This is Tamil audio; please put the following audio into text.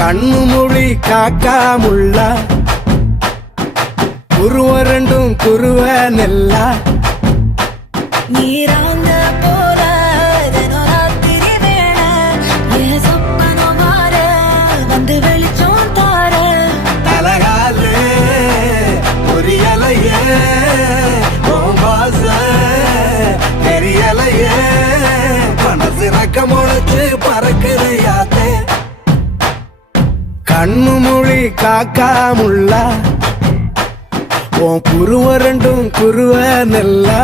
கண்ணு மொழி காக்காமுள்ள குருவ ரெண்டும் குருவ நெல்லா நீராங்க போல தினராத்திரி வேண என் சொப்பனம் மாற வந்து வெளிச்சம் தார தலகாலே பொரியலையே ஓம்பாச தெரியலையே மனசு ரக்க முளைச்சு பறக்குதையாத்தே கண்ணு மொழி காக்காமுள்ள உன் குருவ ரெண்டும் குருவ நெல்லா